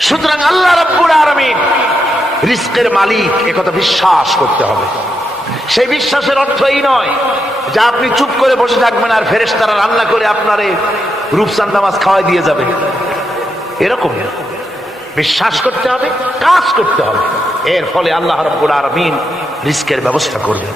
সুতরাং আল্লাহ রাব্বুল আলামিন রিজকের মালিক, একথা বিশ্বাস করতে হবে। সেই বিশ্বাসের অর্থ এই নয় যে আপনি চুপ করে বসে থাকবেন আর ফেরেশতারা রান্না করে আপনারে রূপচাঁদা মাছ খাওয়াই দিয়ে যাবে, এরকম না। বিশ্বাস করতে হবে, কাজ করতে হবে, এর ফলে আল্লাহ রাব্বুল আলামিন রিজকের ব্যবস্থা করবেন।